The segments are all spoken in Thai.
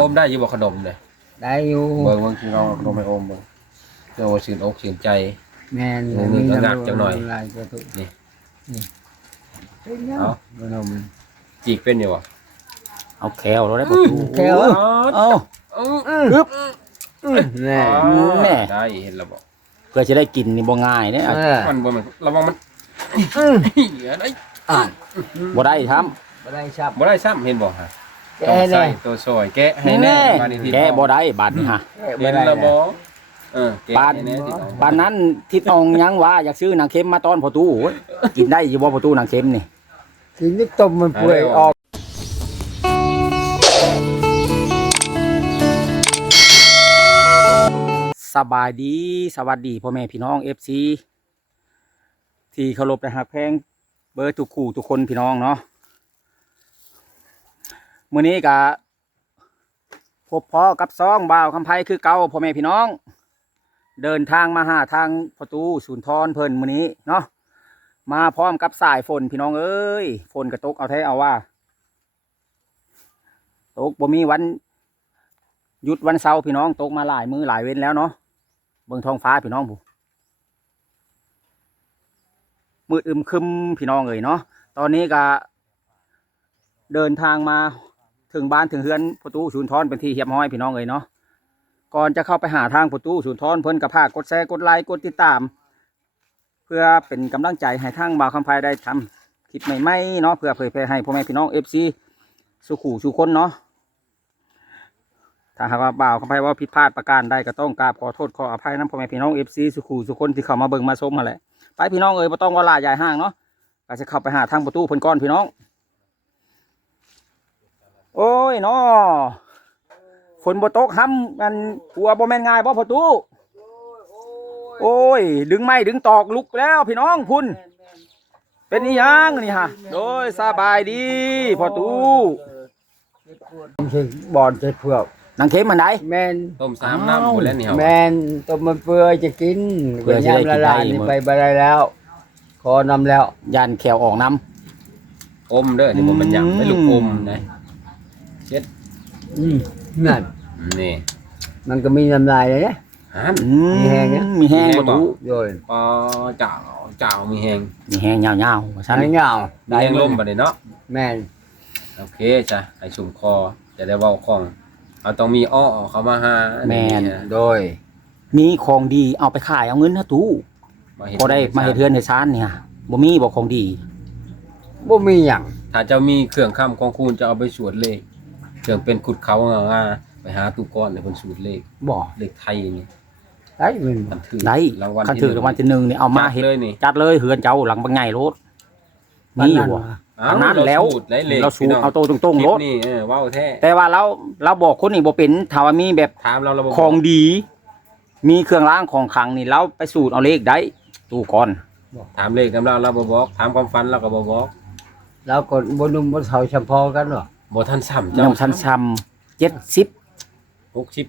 อมได้อยู่บ่ขนมเลยได้อยู่เบิ่งเบิ่งสิลองเอาขนมให้อมเบิ่งเพื่อว่าชื่นอกชื่นใจ แม่นโอ้มีกระงักจังหน่อย ลายกระตุกนี่นี่เอาขนมจีกเป็นอยู่บ่เอาแควเราได้ประตูแควเอาอึ๊บแน่แม่ได้เห็นแล้วบ่เพื่อจะได้กินนี่บ่ง่ายเด้เออมันบ่มันระวังมันเหลือได้อ่านบ่ได้ทำบ่ได้ชับบ่ได้ซ้ำเห็นบ่ฮะแกแน่ ต้องใส่ตัวซอยแกะให้แน่มาในที่แกะบ่ได้บาดนี่ฮะเห็นแล้วบ่เออแกะบาดให้แน่ที่ต้องบาดนั้นทิศอองยังว่าอยากซื้อนางเข็มมาตอนพอตู้โอ้ยกินได้อยู่บ่พอตู้นางเข็มนี่ ทีนี้ต้มมันเปื่อยออกสบายดีสวัสดีพ่อแม่พี่น้อง FC ที่เคารพและหักแพงเบอร์ทุกคู่ทุกคนพี่น้องเนาะ มื้อนี้ก็พบพ่อกับซองบ่าวคำไพคือเก่าพ่อแม่พี่น้อง เดินทางมาหาทางประตูศูนย์ทรเพิ่นมื้อนี้เนาะมาพร้อมกับสายฝนพี่น้องเอ้ยฝนกระตกเอาแท้เอาว่าตกบ่มีวันหยุดวันเสาร์พี่น้องตกมาหลายมือหลายเว้นแล้วเนาะเบิ่งท้องฟ้าพี่น้องผู้มืดอึมครึมพี่น้องเอ้ยเนาะตอนนี้ก็เดินทางมา ถึงบ้านถึงเฮือนประตูศูนย์ทรเป็นที่เรียบร้อยพี่น้องเอ้ยเนาะก่อนจะเข้าไปหาทางประตูศูนย์ทรเพิ่นกับภาคกดแชร์กดไลค์กดติดตาม เพื่อเป็นกำลังใจให้ทางบ่าวคำพายได้ทำคลิปใหม่ๆเนาะเพื่อเผยแพร่ให้พ่อแม่พี่น้องเอฟซีสุขูสุคนเนาะถ้าหากว่าบ่าวคำพายว่าผิดพลาดประการใดก็ต้องกราบขอโทษขออภัยนะพ่อแม่พี่น้องเอฟซีสุขูสุคนที่เข้ามาเบิ่งมาชมมาแหละไปพี่น้องเอ้ยบ่ต้องว่าลาใหญ่ห้างเนาะก็จะเข้าไปหาทางประตูเพิ่นก่อนพี่น้อง โอ้ยเนาะฝนบ่ตกห้ำกันกลัวบ่แม่นง่ายบ่พอตู้โอ้ย ดึงไม้ดึงตอกลุกแล้วพี่น้องพุ่น เป็นอีหยังนี่ฮะ โดยสบายดีพอตู้ผมสิบอนใส่เผือกนางเข็มมันไดแม่นต้มสามน้ำหมดแล้วนี่เหรอแม่นต้มมันเปื่อยจะกินเพื่อจะได้กินละลายได้นี่มื้อไปบ่ได้แล้วขอนำแล้วยันแขวออกน้อมเด้อนี่บ่มันหยังไม่ลูกอมนะเช็ด อืมนั่นนี่มันก็มีน้ำลายเลยนะหันำอืมมีแห้งนะมีแห้งมีแห้งพอตู้โดยปอเจ้าเจ้ามีแหงมีแห้งยาวๆว่าซั่นทั้งเหงามีแหงลมบัดนี้เนาะ แม่นโอเคจ้ะให้ชุ่มคอจะได้เว้าคล่องเอาต้องมีอ้อเข้ามาหาแม่น โดย มีของดีเอาไปขายเอาเงินนะตู้มาเฮ็ดพอได้มาเฮ็ดเทือนเฮ็ดซานเนี่ยบ่มีบ่ของดี บ่มีหยังถ้าเจ้ามีเครื่องค้ำของคุณจะเอาไปสวดเลข เครื่องเป็นขุดเขางาๆไปหาตู้ก้อนในเพิ่นสูตรเลขบ่เลขไทยนี่ได้มันมันถือได้รางวัลคันถือรางวัลที่หนึ่งนี่เอามาจัดเฮ็ดเลยนี่จัดเลยเฮือนเจ้าหลังบางไงโลดมีอยู่บ่อ้าอันนั้นแล้วเราสูตรได้เลขเราสูพี่น้งเอาโตวตรงคๆลิรปถนี่เออเว้าแท้แต่ว่าเราเราบอกคนนี่บ่เป็นถ้าว่ามีแบบถามเราเราบ่ของดี มีเครื่องรางของขลังนี่เราไปสูตรเอาเลขได้ตู้ก่อนถามเลขนำเราเราบ่บอกถามความฝันเราก็บ่บอกแล้วก็บ่หนุ่มบ่เฒ่าชำพอกันหรอ บ่ทันซ้ำน้เจ้าองชันชำเจ็ดสิบ68หกสิบ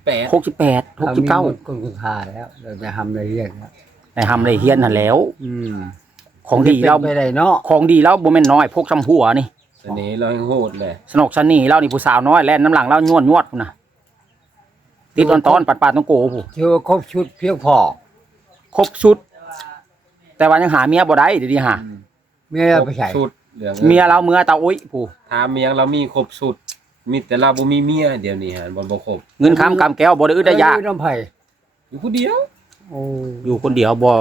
แปดหกสิบเก้าคนคุณค่าแล้วเราจะทำอะไรเรียกแล้วในทำเลยเฮียนหันแหล้ว อืมของดีเราไปได้เนาะของดีเราบ่แม่นน้อยพกชำหัวนี่เสน่ห์เรายังโหดเลยสนกสนี่เรานี่ผู้สาวน้อยแล่นน้ำหลังเรานวดนวดพุ่นน่ะติดตอนตอนปัดปัดต้องโกผู้ชื่อว่าครบชุดเพียงพอครบชุด แต่ว่ายังหาเมียบ่ได้เดี๋ยวนี้หาเมียเราไปใส่สุด เหลืองเมียเราเมื่อตาอุ้ยผู้ถามเมียเรามีครบสุด มีแต่เราบ่มีเมียเดี๋ยวนี้ฮะบ่บ่ครบเงินค้ำกำแก้วบ่ได้อึดได้ยากเอ้น้ำไผ่อยู่ผู้เดียวโอ้อยู่คนเดียวบ่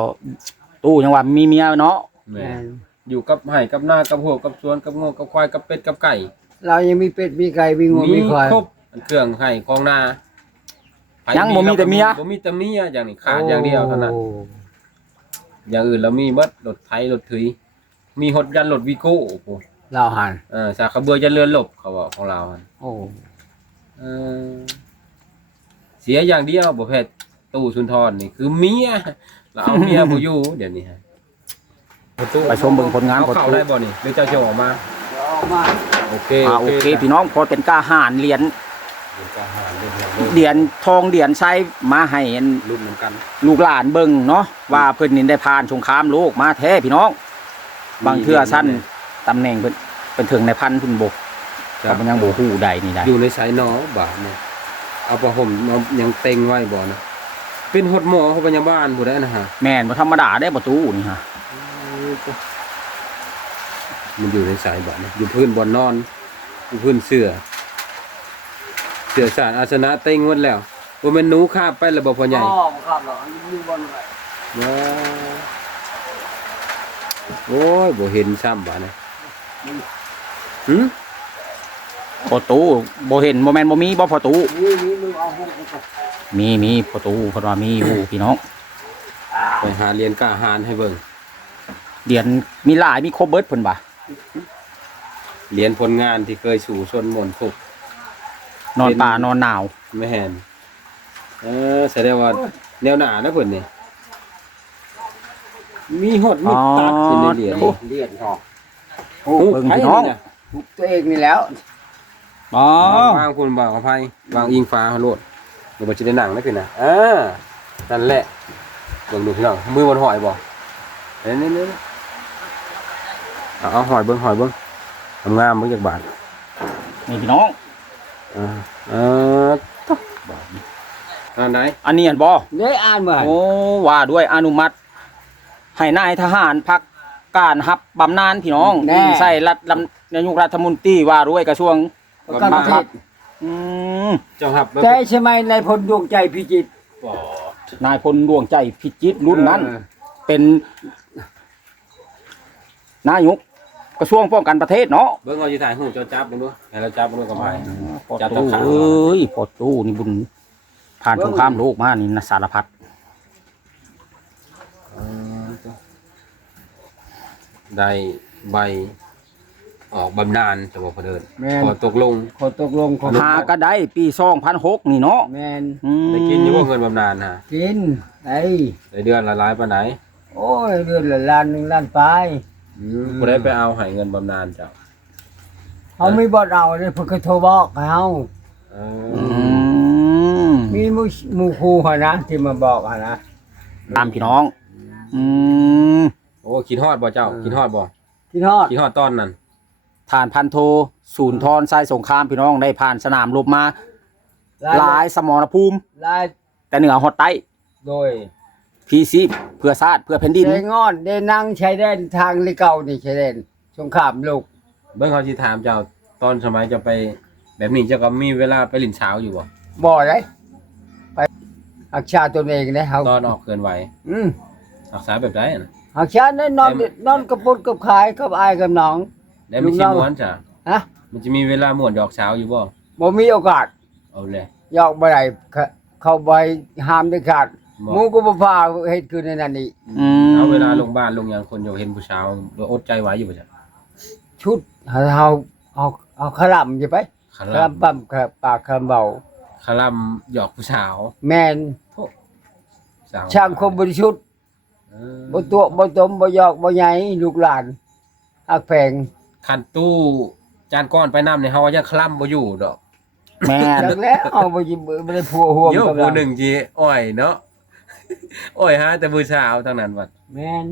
ตู้ยังว่ามีเมียเนาะแม่แม่นอยู่กับไห่กับนากับหัวกับสวนกับงวกับควายกับเป็ดกับไก่เรายังมีเป็ดมีไก่มีงูมีควายครบเครื่องไห่ของนาไผยังบ่มีแต่เมียบ่มีแต่เมียอย่างนี้ขาดอย่างเดียวเท่านั้นโอ้อย่างอื่นเรามีเบิดรถไถรถถุย มีหดยันรถวีโก้โอ้โหเราหันเออสาขาเบือยันเรือนหลบเขาบอกของเราหั่นโอ้เออ เสียอย่างเดียวบ่แพ้ตู้สุนทรนี่คือเมียเราเอาเมียบ่อยู่เดี๋ยวนี้ฮะไปชมเบิ่งผลงานเอาประเข้าตูได้บ่นี่หรือเจ้าจะออกมาออกมาโอเคอ่าโอเคพี่น้องพอเป็นกล้าหารเหรียญเดี๋ยวก็หาเรื่องของเรื่องเหรียญทองเหรียญใช้มาให้อันรุ่นเหมือนกัน ลูกหลานเบิ่งเนาะว่าเพิ่นนี่ได้ผ่านสงครามโลกมาแท้พี่น้อง บางเทื่อสั้นตำแหน่งเพิ่นเป็นถึงในพันพุ่นบกแต่มันยังบ่ฮู้ใดนี่ได้อยู่ในสายหนอบาดเนี่ยเอาผ้าห่มมายังเต็งไว้บ่นะเป็นหดหมอของพยาบาลผู้ได้นะฮะแม่นบ่ธรรมดาได้ประตูนี่ฮะมันอยู่ในสายบาดนะอยู่พื้นบอนนอน อยู่พื้นเสือเสือสารอาสนะเต็งหมดแล้วว่ามันหนูคาบไปแล้วบ่พ่อใหญ่อ๋อครับเหรออันนี้อยู่บนไหนว้า โอ้ยบ่เห็นซ้ำบาดนะหืมประตูบ่เห็นบ่แม่นบ่มีบ่ประตูนี่นี่มึงเอาห้องไปก่อนมีมีประตูเพิ่นว่ามีอยู่พี่น้องไปหาเรียนกล้าหารให้เบิ่งเดียนมีหลายมีครบเบิดเพิ่นว่าเรียนผลงานที่เคยสู่ชนหมนทุกนอนป่านอนหนาว ไม่แหนเออแสดงว่าแนวหนานะเพิ่นนี่ มีหดมีตัดอยู่ในเหรียญอ๋อเลียนทองโอ้เบิ่งไผพี่น้องนี่ะทุบตัวเองนี่แล้วอ๋อวางคุณวางอภัยวางอิงฟ้าเขาโลดเดี๋ยวมันจะได้หนังนะพี่นะอ่านั่นแหละเบิ่งดูพี่น้องมือบนหอยบ่เอ้ยนี่นี่นี่เอาเอาหอยเบิ่งหอยเบิ่งงามๆเบิ่งจากบาทนี่พี่น้องอ่าเออต๊อกบาทอันไหนอันนี้เห็นบ่ได้อ่านมาโอ้ว่าด้วยอนุมัติ ให้นายทหารพักการรับบำนาญพี่น้องใส่รัฐลำนายกรัฐมนตรีว่าด้วยกระทรวงประกันประเทศอืมเจ้าหับแต่ใช่ไหมในพลดวงใจพิจิตรบ่นายพลดวงใจพิจิตรรุ่นนั้นเออเป็นนายกกระทรวงป้องกันประเทศเนาะเบิ่งเอาสิถ่ายหูเจ้าจับเบิ่งดูให้เราจับเบิ่งดูกับไผจับตู้ตะขาบเอ้ยปอดตู้นี่บุญผ่านสงครามโลกมานี่นะสารพัด ได้ใบออกบำนาญจะบอกพอเดินแม่นขอตกลง ขอตกลงขอหาก็ได้ปีสองพันหกนี่เนาะแมนอืมได้กินอยู่ว่าเงินบำนาญฮะกินไอ้ได้เดือนละหลายปานไหนโอ้ยเดือนละล้านหนึ่งล้านไปผู้ได้ไปเอาให้เงินบำนาญเจ้าเขาไม่บอกเอาเลยเพิ่งเคยโทรบอกให้เขาเออือมมีหมูหมูครูเขานะที่มาบอกเขานะตามพี่น้อง อืมโอ้คิดฮอดบ่เจ้าคิดฮอดบ่ที่ทอดคิดฮอดตอนนั้นฐานพันโทศูนย์ทอนทรายสงครามพี่น้องได้ผ่านสนามรบมาหลายสมรภูมิ ลายแต่เหนือฮอดใต้โดยพีซีเพื่อชาติเพื่อแผ่นดิน ได้งอนได้นั่งชายแดนทางลิเก่านี่ชายแดนสงครามโลกเบิ่งเขาสิถามเจ้าตอนสมัยเจะไป แบบนี้เจ้าก็มีเวลาไปหลินเช้าอยู่บ่บ่อเลยไปอักษาตนเองนะเขาตอนออกเคลื่อนไหวอืม รักษาแบบใดน่ะอักษาเนี่ยนอนนอนกระปุกกับขายกับอายกับน้องได้มีลุงชิมเล่าม้วนจ้ะฮะมันจะมีเวลาม่วนดอกเช้าอยู่บ่บ่มีโอกาสเอาเลยยอกบ่ได้เขาเข้าไปห้ามเด็ดขาดบ่หมูก็บ่พาเฮ็ดคืนในนั้นนี่อืมเอาเวลาลงบ้านลงหยังคนอยู่เห็นผู้สาวอดใจไหวอยู่บ่จ้ะชุดเอาเอาเอาเอาขลำจะไปคขลัมลำปั๊มขลำปากขลำเบาคลัมหยอกผู้สาว แม่นสาวช่างคมบริสุทธิ์เออ บ่ตัวบ่ตมบ่หยอกบ่ใหญ่ลูกหลานอักแพงคันตู้จานก้อนไปน้ำในเฮาว่าจะคลัมบ่อยู่ดอกแม่นจังแล้วเอาบ่สิบ่ได้พัวห่วงเยอะกับผู้เราหนึ่งจีอ้อยเนาะอ้อยหาแต่ผู้สาวทั้งนั้นวัดแม่น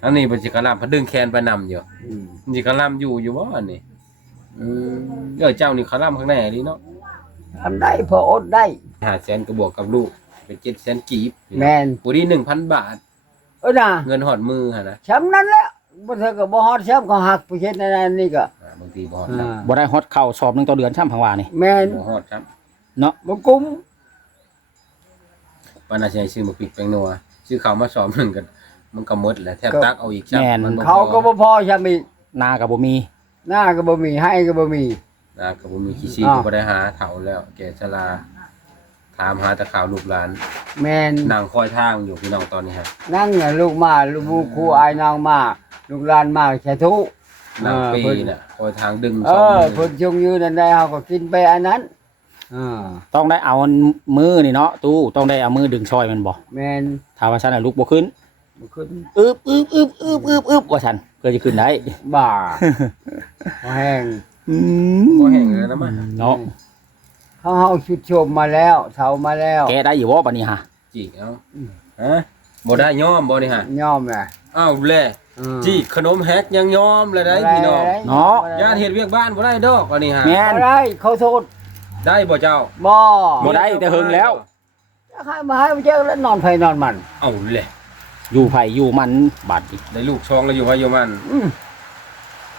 ทั้งนี้บ่สิคลัมเพนดึงแขนไปนำอยู่อืมมันสิคลัมอยู่อยู่บ่อันนี้อืมเอ้อเจ้านี่คลัมข้างในนี่เนาะทำได้พออดได้5แสนก็บวกกับลูกเป็น7แสนกีบแม่นผู้ที่1,000บาท เอ้อน่ะเงินหอดมือหั่นนะช้ำนั้นแหละบ่เธอก็บ่ฮอดช้ำก็หักผู้เฮ็ดในนั้นนี่ก็อ่าบางทีบ่ฮอดอ่านะบ่ได้ฮอดเข่าสอบหนึงต่อเดือนช่ำพังวานี่แม่นบ่ฮอดครับเนาะบ่กุ้มปานน่าสิให้ซื้อมาปิดแป้งนัวซื้อข้าวมาสอบหนึงกันมันก็หมดแหละแทบตักเอาอีกครับมันบ่พอเขาก็บ่พอช้ำอีกนากับบ่มี หน้าก็บ่มีให้ก็บ่มี นะก็บ่มีขี้ซีอ้าวก็บ่ได้หาเฒ่าแล้ว แกชรา ถามหาแต่ข่าวลูกหลานแม่นนั่งคอยทางอยู่พี่น้องตอนนี้ฮะนั่งน่ะลูกมาลูกบูครูอายน้องมาลูกหลานมาแค่ทุนั่งเออปีเพิ่นน่ะคอยทางดึงเอสองอมืเพิ่นจงยืนนั่นได้เฮาก็กินไปอันนั้นอ่าต้องได้เอามือนี่เนาะตู้ต้องได้เอามือดึงซอยมันบ่แม่นถ้าว่าฉันน่ะลุกบ่ขึ้นบ่ขึ้นอึบอึบอึบอึบอึบอึบว่าฉันเพื่อจะขึ้นได้บ่าบ่แห้ง อืมบ่แห้งเลยนะมาเนาะ เขาเฮาชุดโชมมาแล้วเฒ่ามาแล้ว แกได้อยู่บ่บัดนี้ฮะจิกเอาฮะบ่ได้ยอมบ่นี่ฮะยอมแหละอ้าวแลอืมจี้ขนมแฮกยังยอมเลยได้พี่น้องเนาะย่านเฮ็ดเวียกบ้านบ่ได้ดอกอันนี้ฮะแม่นบ่ได้เขาโทษได้บ่เจ้าบ่บ่ได้แต่เฮิงแล้วจะให้มาให้เจอแล้วนอนไผนอนมัน เอาแหละอยู่ไผอยู่มันบัดนี้ได้ลูกช่องแล้วอยู่ไว้อยู่มันอืม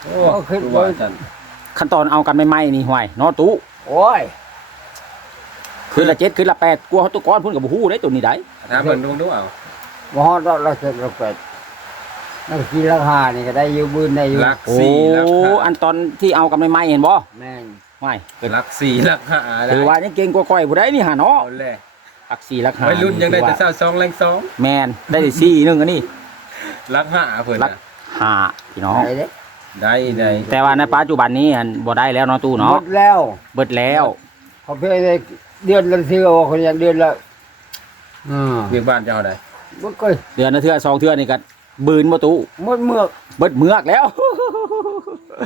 โอ้เอาขึ้นว่าจันขั้นตอนเอากันใหม่ๆนี่ห่วยเนาะตู้โอ้ย คืนละเจ็ดคืนละแปดกลัวเขาตุกอนพุ่นกับบ่ฮู้ได้ตัวนี้ได้ถามเพิ่นดูดูเอาบ่ฮอดเราเราเสร็จเราเป็ดนักกีฬาหานี่ก็ได้อยู่บืนได้อยู่ลักโอ้สี่ลักห้าอันตอนที่เอากันใหม่ๆเห็นบ่แม่นไม่ลักสี่ลักห้าได้ถือว่ายังเก่งกว่าก้อยผู้ใดนี่หาเนาะเอาแหละอักสี่ลักหาวัยรุ่นยังได้แต่ถือว่าเช้าสองแรงสองแมนได้แต่สี่หนึงอันนี้ลักห้าเพิ่นลักน่ะหาพี่น้องได้เด้ได้ได้แต่ว่าในปัจจุบันนี้อันบ่ได้แล้วเนาะตู้หมเนาะดแล้วเบิดแล้วเขาเพิ่นได้ เดือนละเทื่อว่าคนยังเดือนละอืมเวียกบ้านเจ้าได้บ่เคยเดือนละเทื่อสองเทื่อนี่ก็บืนบ่ตู้หมดเมือกเบิดเมือกแล้ว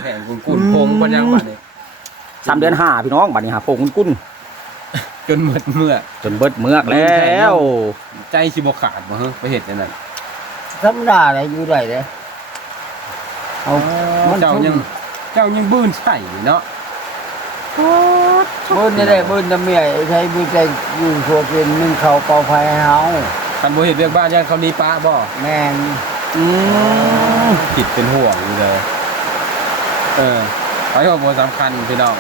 แห่งกุนกุนพงปัญญาบัดนี้สามเดือนห้าพี่น้องบัดนี้หาโปงกุ้นจนหมดเมื่อจนเบิดเมือกแล้วใจสิบ่ขาดบ่ฮะไปเฮ็ดจังนั้นธรรมดาได้อยู่ได้เด้เอามันเจ้ายังเจ้ายังบื้นใส่เนาะ บืนนี่ได้บืนน้ำเมียใช้บืนใจอยู่ทัวกินนึ่งข้าวเป่าไฟให้เฮาคันบ่เฮ็ดเวียกบ้านย่านเขานี้ป้าบ่แม่นอืมคิดเป็นห่วงอยู่เลยเออไปว่าบ่สำคัญพี่น้อง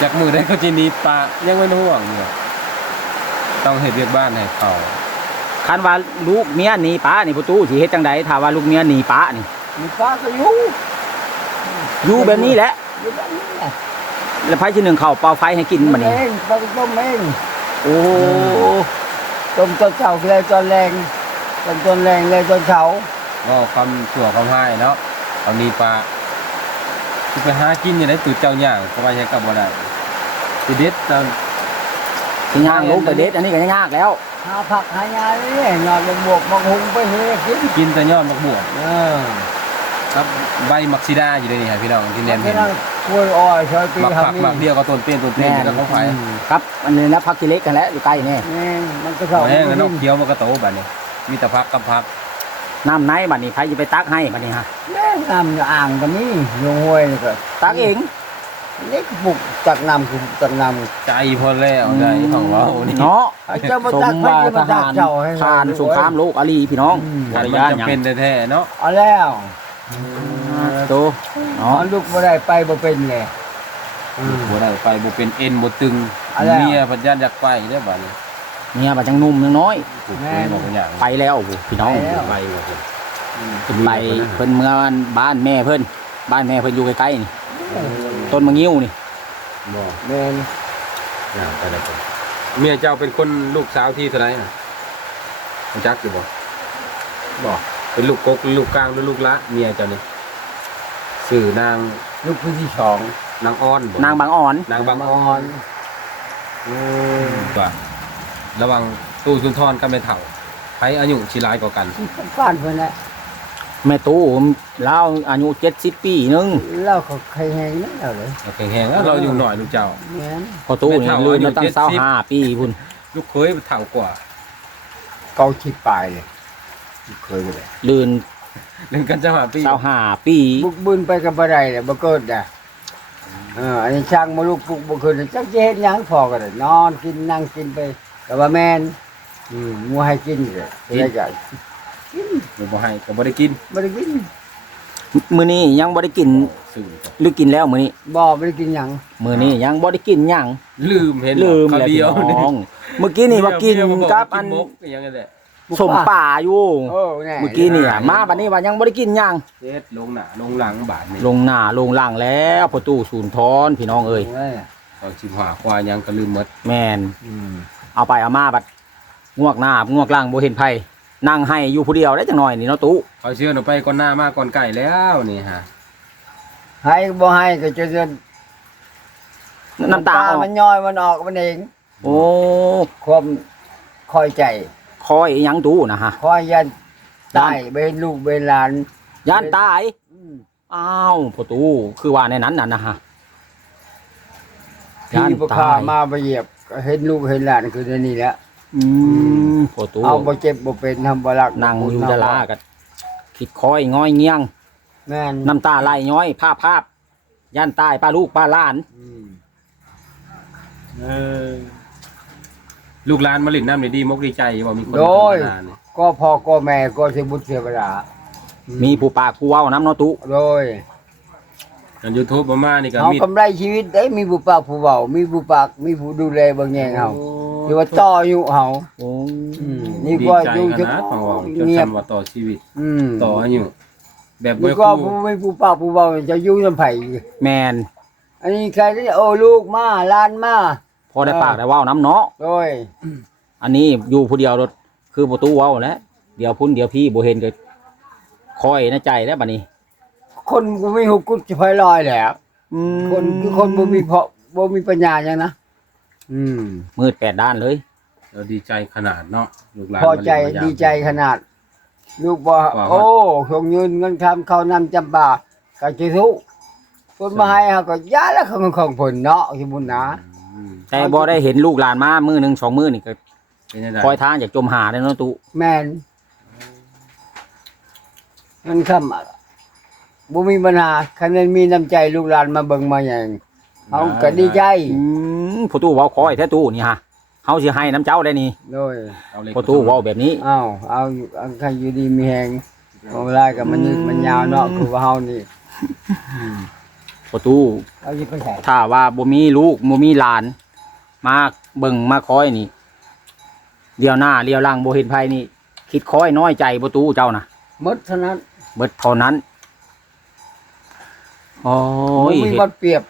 จากมือได้เขาสิหนี้ป้ายังเป็นห่วงอยู่ต้องเฮ็ดเวียกบ้านให้เขาคันว่าลูกเมียหนีป้านี่ประตูสิเฮ็ดจังไดถ้าว่าลูกเมียหนีป้านี่มีป้าก็อยู่อยู่แบบนี้แหละอยู่แบบนี้แหละ แล้วไผสิหนึ่งเข้าวเป่าไฟให้กินบัดนี้ เองต้มต้มเองโอ้ต้มตอนเช้าเลยตอนแรงตอนตอนแรงเลยตอนเช้าก็ความชั่วความหายเนาะเขานี้ป้าสิไปหากินอยู่ได้ตื่นเจ้าย่างก็ว่าใช้กับบ่ได้สิเด็ดตอนสิย่างลูกแต่เด็ดอันนี้ก็ยังยากแล้ว หาผักหายาเลยนอนลงบวกมาหุงไปเฮ้ยกินกินแต่ยอดมักบวบเออครับใบมักซิดาอยู่ในนี่ครับพี่น้องที่แนมแค่เห็น นั้นช่วยอ้อยช่วยปีมักผักทำนี่มักเดียวก็ต้นเปี้ยนต้นเปี้ยนอยู่แล้วเขาไฟครับอันนี้นะพักกิเล็กกันแล้วอยู่ใกล้นี่นี่มันก็ชอบแห้งแล้วนกเคี้ยวมันก็โตบัดนี้มีแต่พักกับพักน้ำไหนบัดนี้ไผจะไปตักให้บัดนี้ฮะแม่น้ำอ่างก็มีลงห้วยนี่ก็ตักเองเล็กปลุกจากน้ำคือจากน้ำใจพอแล้วได้ของเรานี่ เนาะไอ้เจ้ามาสตักมไปว่าที่ทมาตักหารเจ้าให้ทานสงครามโลกอาลีพี่น้องอืมบ่มันได้ย่านหจำยังเป็นแท้ๆเนาะเอาแล้ว โต อ๋อเนาะลูกบ่ได้ไปบ่เป็นไงอืม บ่ได้ไปบ่เป็นเอ็นบ่ตึงเอาแล้วเมียปัญญาอยากไปเด้อบัดนี้เนี่ยบัดจังหนุ่มยังน้อยผูกไปบอกว่าอย่างไปแล้วพี่น้องไปแล้ว ไปบ่ครับขึ้นไปเพิ่นเมื่อบ้านแม่เพิ่นบ้านแม่เพิ่นอยู่ใกล้ๆนี่ต้นมะงิ้วนี่บ่แม่นอย่างไปแล้วกันเมียเจ้าเป็นคนลูกสาวที่เท่าไหร่น่ะรู้จักอยู่บ่บ่เป็นลูกกกหรือลูกกลางหรือลูกละเมียเจ้านี่ ชื่อนางลูกคนที่สองนางอ้อนบ่นางบางอ่อน นางบางออ้อนอนอืมว่าระวังตู้สุนทรกับแม่เฒ่าใครอายุสิหลายกว่ากันที่บ้านเพิ่นน่ะแม่ตู้เล่าอายุ70ปีนึงเล่าเขาใครแหงนั่นแล้วเลยเราแข็งๆแล้วเราอยู่หน่อยลูกเจ้า แม่นพอตู้นี่แม่เฒ่าลืมอายุมาตั้ง70 25ปีพุ่นลูกเคยเฒ่ากว่าเกาชิดปลายเลยลูกเคยไปเลย ลืน เล่นกันจะหาปี25ปีบุกบุญไปกับบ่ได้เลยบ่เกิดอะเอออันนี้ช่างมาลูกปลุกบ่คืนจักจะเฮ็ดหยังพอก็ได้นอนกินนั่งกินไปก็ว่าแม่นอืมมัวให้กินเลยได้จ้ะหนูบ่ให้ก็บ่ได้กินบ่ได้กินมื้อนี้ยังบ่ได้กินสื่อก็หรือกินแล้วมื้อนี้บ่บ่ได้กินหยังมื้อนี้ยังบ่ได้กินหยังลืมเห็นลืมเขาแล้วเดีพี่ยวน้องเมื่อกี้นี่ว่ากินกับอันมกอย่างนั้นแหละ สมป่าอยู่โอ้แน่เมื่อกี้นี่อะมาบัดนี้ว่ายังบ่ได้กินหยังเฮ็ดลงหน้าลงหลังบาดนี่ลงหน้าลงหลังแล้วประตูศูนย์ทอนพี่น้องเอ้ยโอ้ยตอนสิบหาควายยังก็ลืมหมดแมนอืมเอาไปเอามาบัดงวกหน้างวกหลังบ่เห็นไผนั่งให้อยู่ผู้เดียวได้จังหน่อยนี่เนาะตู้เขาเชื่อหนูไปก่อนหน้ามาก่อนไก่แล้วนี่ฮะให้บ่ให้ก็จะเดินน้ำตาออกมันย่อยมันออกมันเอง โอ้ความคอยใจ คอยอีหยังตู้นะฮะคอยยันตายเบนลูกเบนหลานย่านตายอืมอ้าวประตูคือว่าในนั้นน่ะนะฮะย่านพี่ประตาคายมาไปเหยียบก็เห็นลูกเห็นหลานคือในนี่แหละอืมประตูเอาบ่เจ็บบ่เป็นทำบ่รักนั่งอยู่จะลากันคิดคอยง้อยเงียง แม่นน้ำตาไหลย้อยภาพภาพย่านตายป้าลูกป้าหล้าน อืมเออ ลูกหลานมาลินน้ำนี่ดีมกดีใจว่ามีคนโดย มาทำงานนี่ก็พ่อก็แม่ก็สิบุตรเทวดามีผู้ปากผู้เว้าน้ำเนาะตุโดยกันยูทูบมามานี่ก็เฮามีกำไรชีวิตได้มีผู้ปากผู้เว้ามีผู้ปากมีผู้ดูแลเบางแยงเฮาที่ว่าต่ออยู่เฮาโอ้อืมนี่ดีก็ใจอยู่ขจะนาดของเราจะเงียบทำว่าต่อชีวิต อืมต่ออายุแบบนี่บ่ก็คู่ผู้ไม่ผู้ปากผู้เว้าจะอยู่นำไผ แมนอันนี้ใครที่โอ้ลูกมาหลานมา พอได้ปากได้เว้าน้ำเนาะโดยอันนี้อยู่ผู้เดียวรถคือประตูเว้าแหล้วเดี๋ยวพุ่นเดี๋ยวพี่บ่เห็นก็คอยในใจแล้วบัดนี้ คนบ่มีหุกุศจะไฟลอยแหล้วอืมคนคือคนบ่มีเพาะบ่มีปัญญาจังนะอืม มืดแปดด้านเลย เราดีใจขนาดเนาะลูกหลานพอใจมาเล่นมายามดีใจขนาด ลูกบอกว่า โอ้คงยืนเงินคำเขานำจำบากะจิทุคนมาให้เขาก็ยาแล้วของของผลเนาะที่บุญนะอืม แต่บ่ได้เห็นลูกหลานมามือหนึ่งสองมือนี่ก็เป็นยังไงคอยทางจากจมหาได้เนาะตุแม่นเงินคำอะบ่มีปัญหาคะแนนมีน้ำใจลูกหลานมาเบิ่งมาอย่างเขาก็ดีใจอืมประตูเว้าคอยแท้ตู้นี่ฮะเฮาสิให้น้ำเจ้าได้นี่โดยเอาเล็กประตูเว้าแบบนี้เอาเอาอยู่เอาใครอยู่ดีมีแหงเอาเวลากับมันยืดมันยาวเนาะคือว่าเฮานี่ ประตูเอาสิไปใส่ถ้าว่าบ่มีลูกบ่มีหลาน มาเบิ่งมาคอยนี่เลี้ยวหน้าเลี้ยวหลังบ่เห็นภัยนี่ คิดคอยน้อยใจประตูเจ้านะหมดเท่านั้นเบิดเท่านั้นโอ้ยบ่มีเฮ็บัดดเปรียบ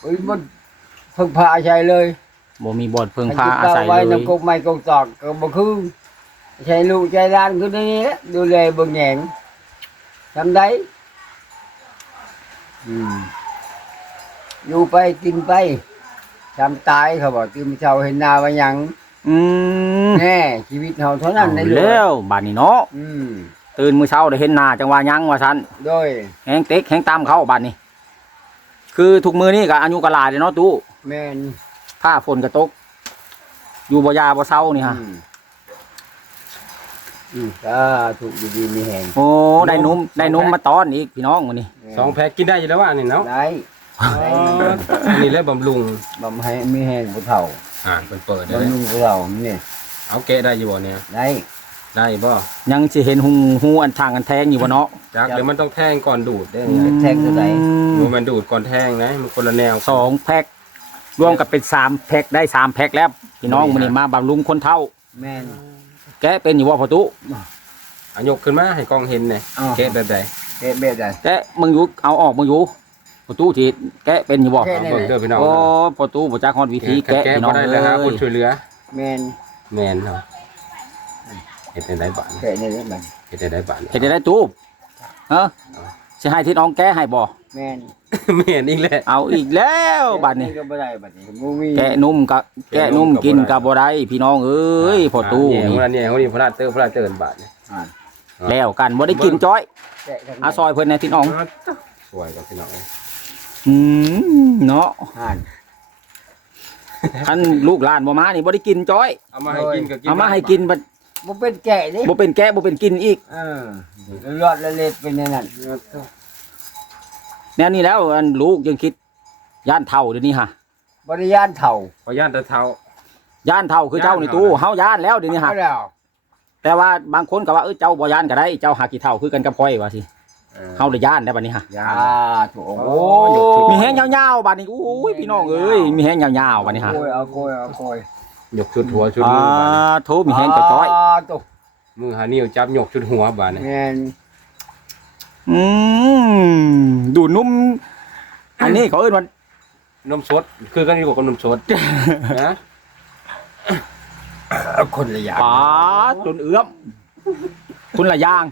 โอ้ยมันเพิ่งพาใช้เลยบ่มีบ่อนเพิ่งพาอาให้ศัยไว้เลยน้ำกกไม้กกตอกก็บ่คือใช้ลูกใจร้านคือนี่แหละดูแลเบิ่งแหงทำได้อืม อยู่ไปกินไปทำตายเขาบอกตื่นเช้าเห็นหน้าว่าหยังอืมแน่ชีวิตเฮาเท่านั้นในเอาโลกแล้วบัดนี้เนาะอืมตื่นมื้อเช้าได้เห็นหน้าจังว่ายังว่าซั่นโดยแฮงเต็กแฮงตามเข้าบัดนี้ คือทุกมื้อนี้ก็อายุก็หลายเลยเนาะตู้แม่นผ้าฝนก็ตก อยู่บ่ยาบ่เซานี่ฮะอืมอืมสาถูกอยู่ดีมีแหงโอ้ได้นมได้นมมาตอนอีกพี่น้องมื้อนี้ สองแพ็กกินได้อยู่แล้วว่านี่เนาะ ได้ได้ อันนี้เลยบำรุงบำให้มีแหงผู้เฒ่าอ่าเปิดเปิดเลยบำรุงผู้เฒ่านี่เอาแกะได้อยู่บ่เนี่ยได้ได้บ่ยังสิเห็นหูหูอันทางกันแทงอยู่บ่เนาะจักเดี๋ยวมันต้องแทงก่อนดูดได้อืมแทงเท่าใดดูมันดูดก่อนแทงนะมันคนละแนวสองแพ็ครวมกับเป็นสามแพ็คได้สามแพ็คแล้วพี่น้องมื้อนี้มาบำรุงคนเฒ่าแม่นแกเป็นอยู่บ่พ่อตุเอายกขึ้นมาให้กล้องเห็นหน่อยอ้าวแกะแบบใดเฮ็ดแบบใดแกมึงอยู่เอาออกมึงอยู่ พ่อตุที่แกเป็นอยู่บ่แกะเอาเบิ่งเด้อพี่น้องโอ้พ่อตุบ่จักฮอดวิธีแกะแกะพี่น้บ่องได้เอ้แล้วฮะคนยช่วยเหลือแม่นแม่นเนาะเฮ็ดได้บาทแค่นี้แหละมันเฮ็ดได้บาทเฮ็ดได้ได้ตู้เอ้อสิให้ที่น้องแกะให้บ่แม่นแม่นอีกแล้ว เอาอีกแล้วบัดนี้ ก็บ่ได้บัดนี้บ่มีแกะนุ่มกับแกะนุ่มกินกับบ่ได้พี่น้องเอ้ยพ่อตู้นี่นี่คนละเนี่ยคนนี้พระราชเตอร์พระราชเติร์นบาทเนี่ย อ่าแล้วกันบ่ได้กินจ้อยแกะข้งในอาซอยเพิ่นในที่น้อง สวยกับพี่น้อง อืมเนาะอ่านคันลูกหลานบ่มานี่บ่ได้กินจ้อย เอามาให้กินก็กินเอามาให้กินบัดบ่เป็นแกะนี่บ่เป็นแกะบ่เป็นกินอีก เออรอดละเล็ดเป็นอย่างนั้นแนวนี้แล้วอันลูกยังคิด ย่านเท่าเดี๋ยวนี้ฮะบริยานเถ่าขอย่านตะเท้าย่านเท่าคือเจ้าในตู้เฮาย่านแล้วเดี๋ยวนี้ฮะเอาแล้วแต่ว่าบางคนก็ว่าเออเจ้าบ่ย่านก็ได้ เจ้าหากี่เท่าคือกันกับค่อยว่าสิ เฮาได้ย่านได้บัดนี้ฮะยาถูกโอ้โอ้มีแฮงยาวๆบัดนี้อุ้ยพี่น้องเอ้ยมีแฮงยาวๆบัดนี้ฮะโกยเอาโกยเอาโกยยกชุดหัวชุดอ่ามือบาดนี้โทมีแฮงกระจ้อยตกมือหานิ้วจับยกชุดหัวบาดนี่แม่นอืมดูดนุ่ม อันนี้เขาเอิ้นว่านมสดคือกันอยู่กับนมสดนะเอาคนละอย่างป๋าจนเอื้อมคุณละอย่าง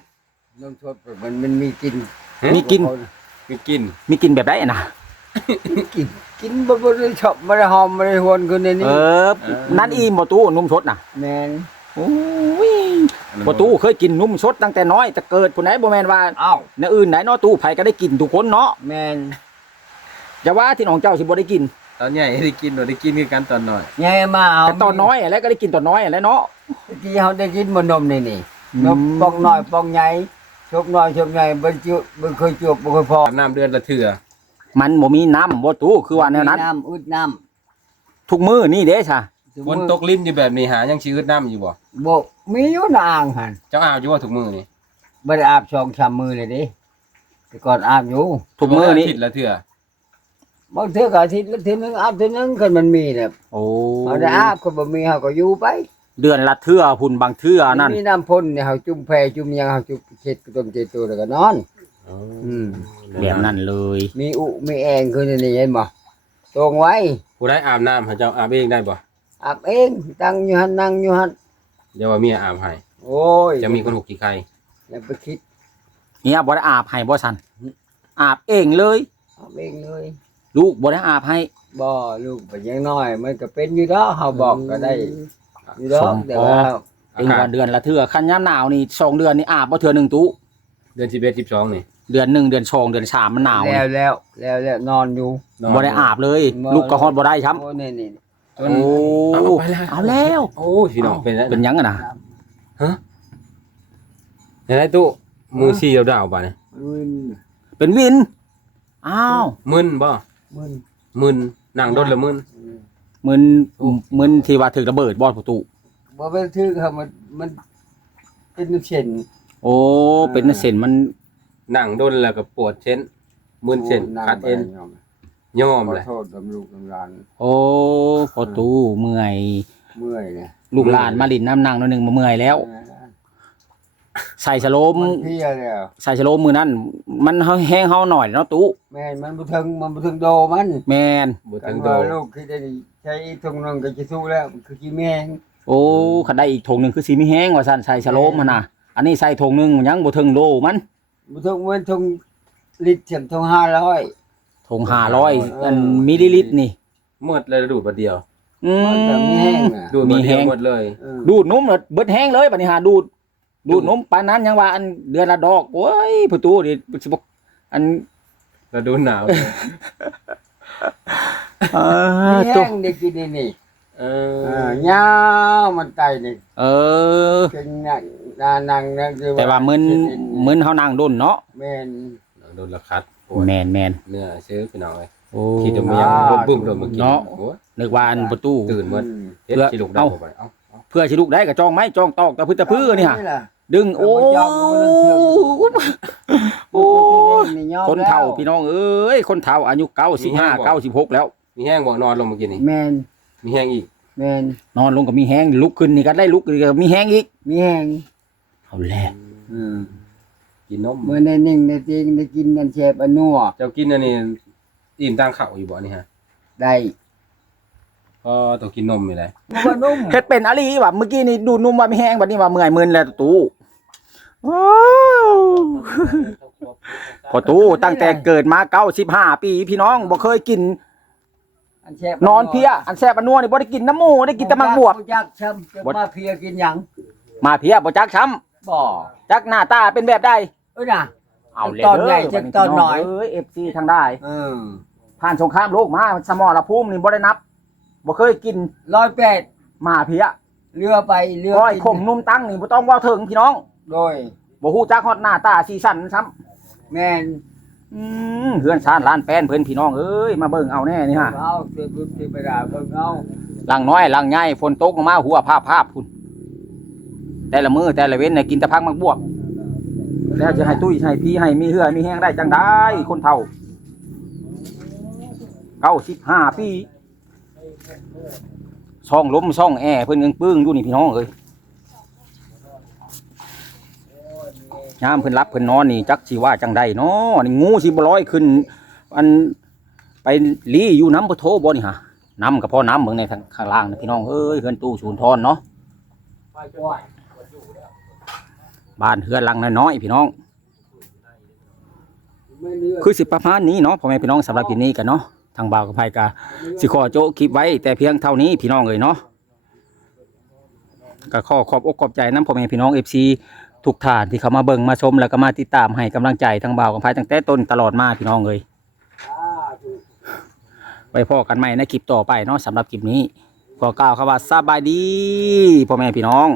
นมสดมันมันมีกินมีกิน มีกิน มีกินแบบได้นะกินกินบ่บ่ได้ชอบบ่ได้หอมบ่ได้หวนคือในเอนี้อนั่นอีบ่ตู้นุ่มสดน่ะแม่นโอ้ยบ่ตู้เคยกินนุ่มสดตั้งแต่น้อยแต่เกิดผู้ไหนบ่แม่นว่าอ้าวในอื่นไหนเนาะตู้ไผก็ได้กินทุกคนเนาะแม่นอย่าว่าที่น้องเจ้าสิบ่ได้กิน ตอนใหญ่ได้กินบ่ได้กินคือกันตอนน้อยใหญ่มาเอาแต่ตอนน้อยแล้วก็ได้กินตอนน้อยแหล้วเนาะที่เฮาได้กินบ่นมนี่นี่นมอืมปองน้อยปองใหญ่ ชชบน้อยชบใหญ่บ่จุบ่เคยจบบ่เคยพออาบน้ำเดือนละเทื่อมันบ่มีน้ำบ่ตู้คือว่าแนวนั้นน้ำอึดน้ำทุกมื้อนี่เด้ซะฝนตกลิ้นอยู่แบบนี้หายังชีวิตน้ำอยู่บ่บ่มีอยู่นางหั่นเจ้าอาบอยู่ว่าทุกมื้อนี่บ่ได้อาบสองสามมื้อเลยเด้แต่ก่อนอาบอยู่ทุกมื้อนี้าทิตย์ละเทื่อบางเทื่อก็อาทิตย์ละเทีนึงอาบเทีนึงคันมันมีน่ะโอ้ เอาได้อาบคนบ่มีเฮาก็อยู่ไป เดือนละเทื่อพุ่นบางเทื่อนั่นมีน้ำพ่นเนี่ยเฮาจุ่มแพรจุ่มหยังเฮาจุ่มเช็ดต้มเจ็ดตัวแล้วก็นอน อืม แบบนั้นเลย มีอุมีแองคือนี่เห็นบ่ตรงไว้ผู้ใดอาบน้ำให้เจ้าอาบเองได้บ่อาบเองตั้งอยู่หั่นนั่งอยู่หั่นเดี๋ยวว่าเมียอาบให้โอ้ยจะมีคนหกกี่ใครอย่าไปคิดเนี่ยบ่ได้อาบให้บ่ซันอาบเองเลย อาบเองเลย ลูกบ่ได้อาบให้บ่ลูกเป็นยังน้อย มันก็เป็นอยู่ดอกเฮาบอกก็ได้ อยู่ดอกแต่ว่าอาเป็นกาศว่าเดือนละเทื่อคันยามหนาวนี่สองเดือนนี่อาบบ่เทื่อหนึงตู้เดือนสิบเอ็ดสิบสองนี่เดือนหนึ่งเดือนสองเดือนสามมันหนาวแล้นี่วแล้วแล้วแล้วนอนอยู่นอนบ่ได้อาบเลย บ่ ลูกก็ฮอดบ่ได้ช้ำโอ้นี่นี่จนโอ้เอาเอาไปแล้วเอาแล้วโอ้ยพี่น้องเป็นแล้วเป็นหยังอะนะเห็นไหมตู้มือซีเดาวๆป่ะเนี่ยมึนเป็นวินอ้าวมึนบ่มึนมึนนั่งรถละมึน มึนมึนที่ว่าถึกระเบิดบ่ประตูบ่เป็นทึกครับมันมันเป็นเส้นโอ้เป็นเส้นมันนั่งดนแล้วก็ปวดเช่นมึนเช่นคัดเอ็นย่อมขอเลยโทษตำลูกตำหลานโอ้ประตูเมื่อยเมื่อยเนี่ยลูกหลานมาลินน้ำนั่งหนิดนึงมาเมื่อยแล้ว ใส่สโลมมันเพลียแล้วใส่สโลมมือนั่นมันแห้งเฮาหน่อยเนาะตู้แม่นมันบ่ถึงมันบ่ถึงโดมันแมนบ่กัถึนงโดว่าลูกคิดได้ดีใช้ทงนึงก็จะสู้แล้วมันคือขี้แมงโอ้ขันได้อีกถงหนึ่งคือสีไม่แห้งว่าสั่นใส่สโลมมันน่ะอันนี้ใส่ถงหนึ่งยังบ่ถึงโลมันบ่ถึงมันทงลิตรเข็มทง500ถงห้าร้อยอันมิลลิลิตรนี่หมดเลยดูดบัดเดียวอืมันก็มีแห้งน่ะดูดบัดเดียวหมดเลยเออดูดนมแล้วเบิดแห้งเลยบัดนี้หาดูด ดูดนมปานนั้นยังว่า อันเดือนละดอกโอ้ยประตูนี่สิบอันแล้วดูหนาวเออมีตัแห้วงได้กินนี่นี่เอเอออยาวมันไตนี่เออเป็นนั่งนานั่งนั่งคือแต่ว่ามึนมึนเฮานั่งดนเนาะแม่นโดนละคัดปวดแมนแมนเนื้อซื้อพี่น้องเลยโอ้คิดจะมียังบึ้มบึ้มโดนเมื่อกี้เนาะโอ้ยนึกว่าอันประตูตื่นหมดอืมเฮ็ดสิลูกได้บ่ไปเอ้าเอาเพื่อสิลูกได้ก็จ้องไม้จ้องตอกตะพื้ตะพื้นี่ฮะล่ะ ดึงโอ้โอ้คนเฒ่าพี่พี่น้องเอ้ยคนเฒ่าอายุ95 96แล้ว มีแห้งบ่นอนลงเมื่อกี้นี่แมนมีแห้งอีกแมนนอนลงก็มีแห้งลุกขึ้นนี่ก็ได้ลุกนี่ก็มีแห้งอีก มีแห้งเอาแล้วอืมกินนมเมื่อในนิ่งในจริงได้กินนันเชฟอันนัวเจ้ากินอันนี้อิ่มตั้งเข่าอยู่บ่นี่ฮะได้ ก็ต้องกินนมอยู่เลยบ่นุ่มเฮ็ดเป็นอะไรวะเมื่อกี้นี่ดูดนุ่มว่ามีแห้งบัดนี้ว่าเมื่อยมึนแล้วตู้ว้าวพอตู้ตั้งแต่เกิดมาเก้าสิบห้าปี พี่น้องบ่เคยกิน อันเชฟนอนเพียอันแซ่บอันนัวนี่บ่ได้กินน้ำหมูได้กินแต่มักบวบจักช้ำจะมาเพียกินหยังมาเพียบ่จักช้บ่ำจักหน้าตาเป็นแบบใดเอ้ยน่ะเอาเลยตอนใหญ่เด้จักตอนน้อยเอ้ย FC ทางได้เออผ่านสงครามโลกมาสมรภูมินี่บ่ได้นับ บ่เคยกินร้อยแปดมาเพียเรือไปเรือก้อยกินข่มนุ่มตั้งนี่บ่ต้องเว้าถึงพี่น้องโดย บ่ฮู้จักฮอดหน้าตาสีสันซ้ำแม่นอืมเฮือนชานล้านแป้นเพิ่นพี่น้องเอ้ยมาเบิ่งเอาแน่นี่ฮะเอาเก็บบุญที่ไปดาเบิ่งเอาหลังน้อยหลังใหญ่ฝนตกลงมาหัวภาพภาพพุ่นแต่ละมือแต่ละเว้นเนี่ยกินแต่พักมักบวบแล้วจะให้ตุ้ยให้พี่ให้มีเหือมีแห้งได้จังได้คนเฒ่าเก้าสิบห้าปี ช่องล้มช่องแอเพิ่นยังปึ้งอยู่นี่พี่น้องเอ้ยยามเพิ่นรับเพิ่นนอนนี่จักสิว่าจังได้เนาะนี่งูสิบ่ลอยขึ้น อันไปลีอยู่น้ำบ่โทบ่นี่ฮะน้ำกับพ่อน้ำเมืองในทางข้างล่างนะพี่น้องเอ้ยเฮือนตู้ศูนย์ทอนเนาะบ้านเฮือนหลังน้อยๆพี่น้อง คือสิประมาณนี้เนาะพ่อแม่พี่น้องสำหรับกินนี้กันเนาะ ทางบ่าวกับไผกาสิขอโจะคลิปไว้แต่เพียงเท่านี้พี่น้องเอ้ยเนาะก็ขอขอบอกขอบใจน้ำพ่อแม่พี่น้อง FC ทุกท่านที่เขามาเบิ่งมาชมแล้วก็มาติดตามให้กำลังใจทางบ่าวกับไผตั้งแต่ต้นตลอดมาพี่น้องเอ้ยไว้พอกันใหม่ในคลิปต่อไปเนาะสำหรับคลิปนี้ขอกล่าวคำว่าสบายดีพ่อแม่พี่น้อง